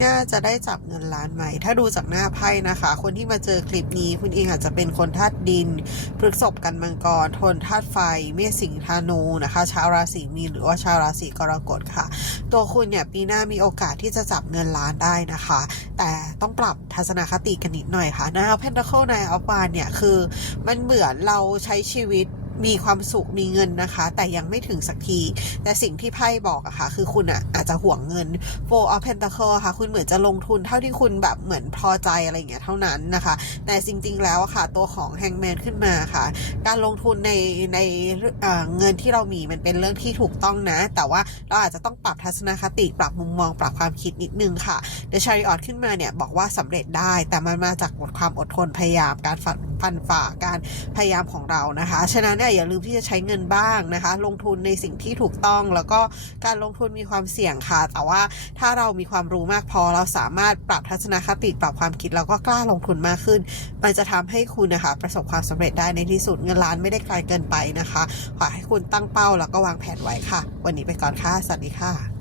น่าจะได้จับเงินล้านไหม ถ้าดูจากหน้าไพ่นะคะ คนที่มาเจอคลิปนี้คุณอิงอาจจะเป็นคนธาตุดิน พฤกษบกันมังกร ทนธาตุไฟ เมษสิงห์ธนูนะคะ ชาวราศีมีนหรือว่าชาวราศีกรกฎค่ะ ตัวคุณเนี่ยปีหน้ามีโอกาสที่จะจับเงินล้านได้นะคะ แต่ต้องปรับทัศนคติกันนิดหน่อยค่ะหน้าเพนท a เคิลในออฟวานเนี่ยคือ มันเหมือนเราใช้ชีวิต มีความสุขมีเงินนะคะ แต่ยังไม่ถึงสักที แต่สิ่งที่ไพ่บอกอะค่ะ คือคุณอะอาจจะห่วงเงิน Four of Pentacle ค่ะ คุณเหมือนจะลงทุนเท่าที่คุณแบบเหมือนพอใจอะไรอย่างเงี้ยเท่านั้นนะคะ แต่จริง ๆ แล้วอะค่ะ ตัวของแฮงแมนขึ้นมาค่ะ การลงทุนในในเเงินที่เรามีมันเป็นเรื่องที่ถูกต้องนะ แต่ว่าเราอาจจะต้องปรับทัศนคติปรับมุมมองปรับความคิดนิดนึงค่ะเดชาริออตขึ้นมาเนี่ยบอกว่าสำเร็จได้ แต่มันมาจากบทความอดทนพยายามการฝัน ฟันฝ่าการพยายามของเรานะคะ ฉะนั้นเนี่ยอย่าลืมที่จะใช้เงินบ้างนะคะ ลงทุนในสิ่งที่ถูกต้องแล้วก็การลงทุนมีความเสี่ยงค่ะ แต่ว่าถ้าเรามีความรู้มากพอเราสามารถปรับทัศนคติปรับความคิดแล้วก็กล้าลงทุนมากขึ้น มันจะทำให้คุณนะคะ ประสบความสำเร็จได้ในที่สุดเงินล้านไม่ได้ไกลเกินไปนะคะขอให้คุณตั้งเป้าแล้วก็วางแผนไว้ค่ะ วันนี้ไปก่อนค่ะ สวัสดีค่ะ